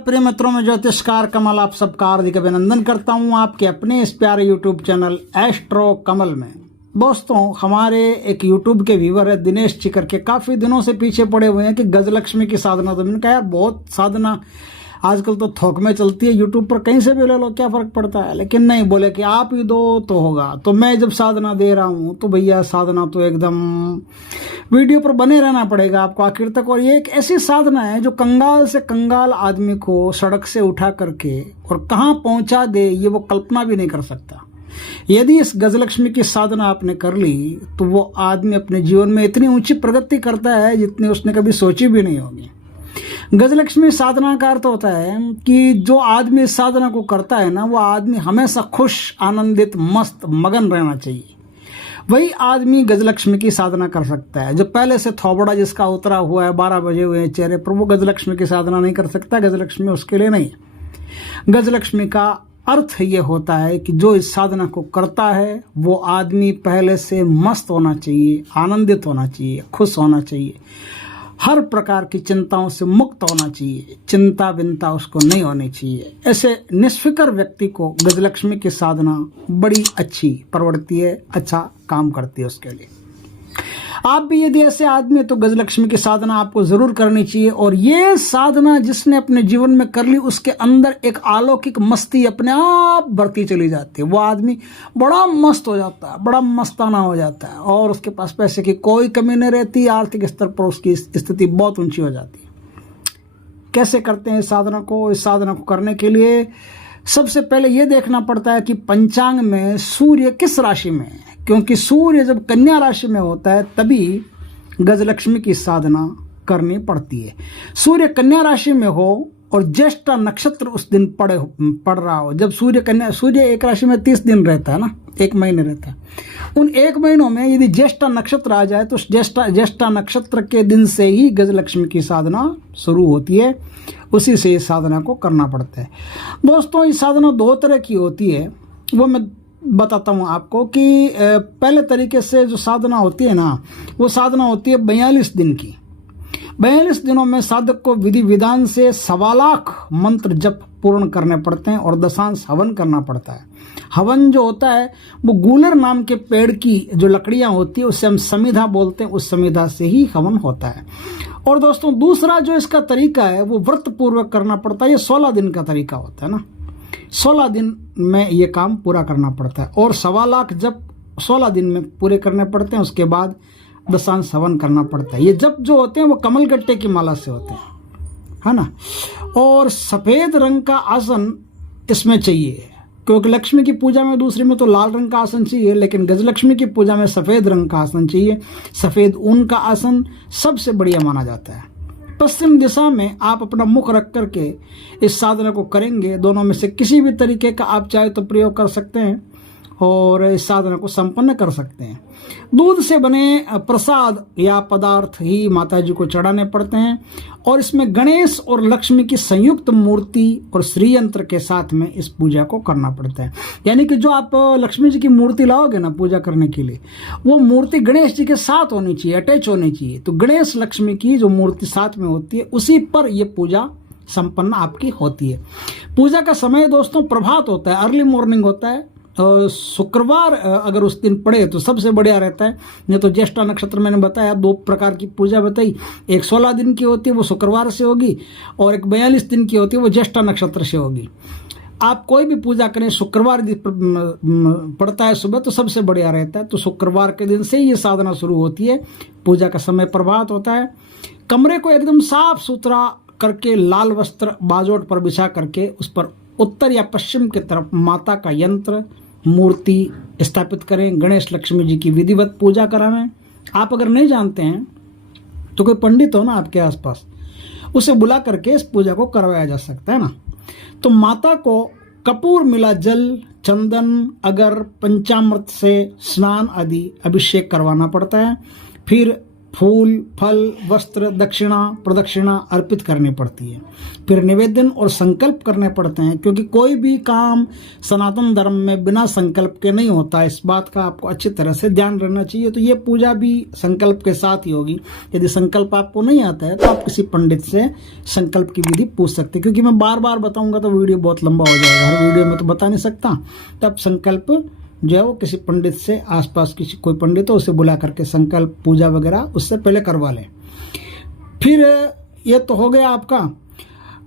प्रिय मित्रों में ज्योतिषकार कमल आप सबका हार्दिक अभिनंदन करता हूं आपके अपने इस प्यारे यूट्यूब चैनल एस्ट्रो कमल में। दोस्तों, हमारे एक यूट्यूब के व्यूवर है दिनेश जी करके, काफी दिनों से पीछे पड़े हुए हैं कि गजलक्ष्मी की साधना। तो मैंने कहा यार बहुत साधना आजकल तो थोक में चलती है, यूट्यूब पर कहीं से भी ले लो, क्या फर्क पड़ता है। लेकिन नहीं, बोले कि आप ही दो तो होगा। तो मैं जब साधना दे रहा हूं तो भैया साधना तो एकदम वीडियो पर बने रहना पड़ेगा आपको आखिर तक। और ये एक ऐसी साधना है जो कंगाल से कंगाल आदमी को सड़क से उठा करके और कहाँ पहुंचा दे, ये वो कल्पना भी नहीं कर सकता। यदि इस गजलक्ष्मी की साधना आपने कर ली तो वो आदमी अपने जीवन में इतनी ऊंची प्रगति करता है जितनी उसने कभी सोची भी नहीं होगी। गजलक्ष्मी साधना का अर्थ होता है कि जो आदमी इस साधना को करता है ना, वो आदमी हमेशा खुश, आनंदित, मस्त, मगन रहना चाहिए। वही आदमी गजलक्ष्मी की साधना कर सकता है। जो पहले से थोबड़ा जिसका उतरा हुआ है, 12 बजे हुए हैं चेहरे पर, वो गजलक्ष्मी की साधना नहीं कर सकता। गजलक्ष्मी उसके लिए नहीं। गजलक्ष्मी का अर्थ ये होता है कि जो इस साधना को करता है वो आदमी पहले से मस्त होना चाहिए, आनंदित होना चाहिए, खुश होना चाहिए, हर प्रकार की चिंताओं से मुक्त होना चाहिए, चिंता विंता उसको नहीं होनी चाहिए। ऐसे निष्फिकर व्यक्ति को गजलक्ष्मी की साधना बड़ी अच्छी प्रवृत्ति है, अच्छा काम करती है उसके लिए। आप भी यदि ऐसे आदमी है तो गजलक्ष्मी की साधना आपको जरूर करनी चाहिए। और ये साधना जिसने अपने जीवन में कर ली, उसके अंदर एक अलौकिक मस्ती अपने आप बढ़ती चली जाती है। वो आदमी बड़ा मस्त हो जाता है, बड़ा मस्ताना हो जाता है और उसके पास पैसे की कोई कमी नहीं रहती। आर्थिक स्तर पर उसकी स्थिति बहुत ऊंची हो जाती है। कैसे करते हैं इस साधना को? इस साधना को करने के लिए सबसे पहले यह देखना पड़ता है कि पंचांग में सूर्य किस राशि में है, क्योंकि सूर्य जब कन्या राशि में होता है तभी गजलक्ष्मी की साधना करनी पड़ती है। सूर्य कन्या राशि में हो और ज्येष्ठा नक्षत्र उस दिन पड़ रहा हो। जब सूर्य एक राशि में 30 दिन रहता है ना, 1 महीने रहता है। उन 1 महीनों में यदि ज्येष्ठा नक्षत्र आ जाए तो ज्येष्ठा नक्षत्र के दिन से ही गजलक्ष्मी की साधना शुरू होती है। उसी से इस साधना को करना पड़ता है। दोस्तों, ये साधना 2 तरह की होती है, वो मैं बताता हूँ आपको कि पहले तरीके से जो साधना होती है ना, वो साधना होती है 42 दिन की। 42 दिनों में साधक को विधि विधान से 1.25 लाख मंत्र जप पूर्ण करने पड़ते हैं और दशांश हवन करना पड़ता है। हवन जो होता है वो गूलर नाम के पेड़ की जो लकड़ियां होती है उससे हम समिधा बोलते हैं, उस समिधा से ही हवन होता है। और दोस्तों, दूसरा जो इसका तरीका है वो व्रत पूर्वक करना पड़ता है। ये 16 दिन का तरीका होता है ना, 16 दिन में ये काम पूरा करना पड़ता है और 1.25 लाख जप 16 दिन में पूरे करने पड़ते हैं। उसके बाद दशांश हवन करना पड़ता है। ये जप जो होते हैं वो कमल गट्टे की माला से होते हैं, है ना। और सफेद रंग का आसन इसमें चाहिए, क्योंकि लक्ष्मी की पूजा में दूसरी में तो लाल रंग का आसन चाहिए, लेकिन गजलक्ष्मी की पूजा में सफेद रंग का आसन चाहिए। सफेद ऊन का आसन सबसे बढ़िया माना जाता है। पश्चिम दिशा में आप अपना मुख रख करके इस साधना को करेंगे। दोनों में से किसी भी तरीके का आप चाहे तो प्रयोग कर सकते हैं और इस साधना को संपन्न कर सकते हैं। दूध से बने प्रसाद या पदार्थ ही माता जी को चढ़ाने पड़ते हैं और इसमें गणेश और लक्ष्मी की संयुक्त मूर्ति और श्री यंत्र के साथ में इस पूजा को करना पड़ता है। यानी कि जो आप लक्ष्मी जी की मूर्ति लाओगे ना पूजा करने के लिए, वो मूर्ति गणेश जी के साथ होनी चाहिए, अटैच होनी चाहिए। तो गणेश लक्ष्मी की जो मूर्ति साथ में होती है उसी पर यह पूजा संपन्न आपकी होती है। पूजा का समय दोस्तों प्रभात होता है, अर्ली मॉर्निंग होता है। शुक्रवार अगर उस दिन पड़े तो सबसे बढ़िया रहता है। नहीं तो ज्येष्ठा नक्षत्र मैंने बताया 2 प्रकार की पूजा बताई, एक 16 दिन की होती है वो शुक्रवार से होगी और एक 42 दिन की होती है वो ज्येष्ठा नक्षत्र से होगी। आप कोई भी पूजा करें, शुक्रवार पड़ता है सुबह तो सबसे बढ़िया रहता है। तो शुक्रवार के दिन से ही ये साधना शुरू होती है। पूजा का समय प्रभात होता है। कमरे को एकदम साफ सुथरा करके लाल वस्त्र बाजोट पर बिछा करके उस पर उत्तर या पश्चिम की तरफ माता का यंत्र मूर्ति स्थापित करें। गणेश लक्ष्मी जी की विधिवत पूजा करावें। आप अगर नहीं जानते हैं तो कोई पंडित हो ना आपके आसपास, उसे बुला करके इस पूजा को करवाया जा सकता है ना। तो माता को कपूर मिला जल, चंदन, अगर, पंचामृत से स्नान आदि अभिषेक करवाना पड़ता है। फिर फूल, फल, वस्त्र, दक्षिणा, प्रदक्षिणा अर्पित करनी पड़ती है। फिर निवेदन और संकल्प करने पड़ते हैं, क्योंकि कोई भी काम सनातन धर्म में बिना संकल्प के नहीं होता। इस बात का आपको अच्छी तरह से ध्यान रखना चाहिए। तो ये पूजा भी संकल्प के साथ ही होगी। यदि संकल्प आपको नहीं आता है तो आप किसी पंडित से संकल्प की विधि पूछ सकते हैं, क्योंकि मैं बार बार बताऊंगा तो वीडियो बहुत लंबा हो जाएगा, हर वीडियो में तो बता नहीं सकता। तब संकल्प जो है वो किसी पंडित से, आसपास किसी कोई पंडित हो उसे बुला करके संकल्प पूजा वगैरह उससे पहले करवा लें। फिर ये तो हो गया आपका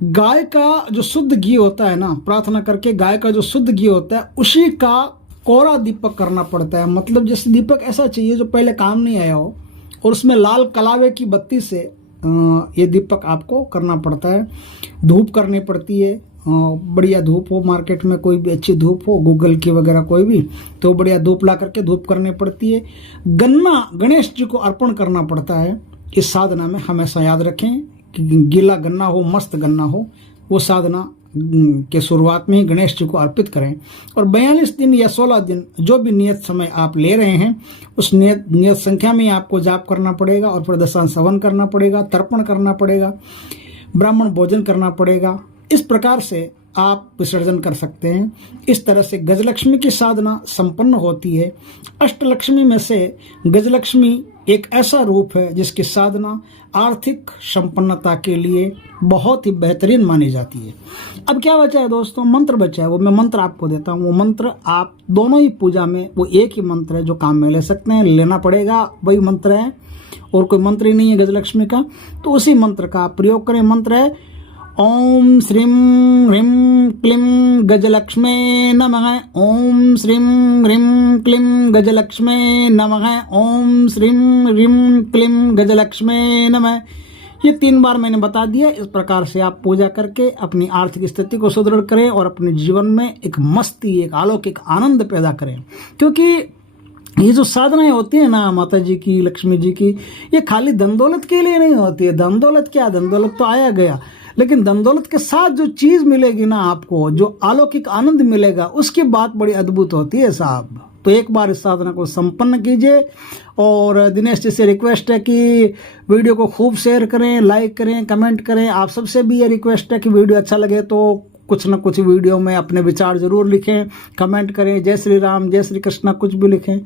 गाय का जो शुद्ध घी होता है ना, प्रार्थना करके गाय का जो शुद्ध घी होता है उसी का कोरा दीपक करना पड़ता है। मतलब जैसे दीपक ऐसा चाहिए जो पहले काम नहीं आया हो, और उसमें लाल कलावे की बत्ती से ये दीपक आपको करना पड़ता है। धूप करनी पड़ती है, बढ़िया धूप हो, मार्केट में कोई भी अच्छी धूप हो, गूगल की वगैरह कोई भी, तो बढ़िया धूप ला करके धूप करनी पड़ती है। गन्ना गणेश जी को अर्पण करना पड़ता है। इस साधना में हमेशा याद रखें कि गीला गन्ना हो, मस्त गन्ना हो, वो साधना के शुरुआत में ही गणेश जी को अर्पित करें। और 42 दिन या 16 दिन जो भी नियत समय आप ले रहे हैं उस नियत संख्या में आपको जाप करना पड़ेगा, और फिर दशांश हवन करना पड़ेगा, तर्पण करना पड़ेगा, ब्राह्मण भोजन करना पड़ेगा। इस प्रकार से आप विसर्जन कर सकते हैं। इस तरह से गजलक्ष्मी की साधना संपन्न होती है। अष्टलक्ष्मी में से गजलक्ष्मी एक ऐसा रूप है जिसकी साधना आर्थिक संपन्नता के लिए बहुत ही बेहतरीन मानी जाती है। अब क्या बचा है दोस्तों, मंत्र बचा है। वो मैं मंत्र आपको देता हूँ। वो मंत्र आप दोनों ही पूजा में, वो एक ही मंत्र है जो काम में ले सकते हैं, लेना पड़ेगा, वही मंत्र है, और कोई मंत्र ही नहीं है गजलक्ष्मी का, तो उसी मंत्र का आप प्रयोग करें। मंत्र है ओम श्रीं ह्रीं क्लीं गजलक्ष्मे नमः। ओम श्रीं ह्रीं क्लीं गजलक्ष्मे नमः। ओम श्रीं ह्रीं क्लीं गजलक्ष्मे नमः। ये 3 बार मैंने बता दिया। इस प्रकार से आप पूजा करके अपनी आर्थिक स्थिति को सुदृढ़ करें और अपने जीवन में एक मस्ती, एक अलौकिक आनंद पैदा करें। क्योंकि ये जो साधनाएं होती है ना माता जी की, लक्ष्मी जी की, ये खाली धन दौलत के लिए नहीं होती है। धन दौलत क्या, धन दौलत तो आया गया, लेकिन धन दौलत के साथ जो चीज मिलेगी ना आपको, जो अलौकिक आनंद मिलेगा, उसकी बात बड़ी अद्भुत होती है साहब। तो एक बार इस साधना को संपन्न कीजिए। और दिनेश जी से रिक्वेस्ट है कि वीडियो को खूब शेयर करें, लाइक करें, कमेंट करें। आप सबसे भी ये रिक्वेस्ट है कि वीडियो अच्छा लगे तो कुछ न कुछ वीडियो में अपने विचार जरूर लिखें, कमेंट करें, जय श्री राम, जय श्री कृष्णा, कुछ भी लिखें।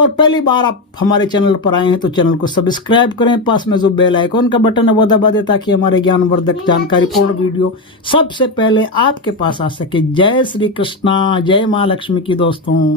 और पहली बार आप हमारे चैनल पर आए हैं तो चैनल को सब्सक्राइब करें, पास में जो बेल आइकॉन का बटन है वो दबा दें, ताकि हमारे ज्ञानवर्धक जानकारीपूर्ण वीडियो सबसे पहले आपके पास आ सके। जय श्री कृष्णा, जय माँ लक्ष्मी की दोस्तों।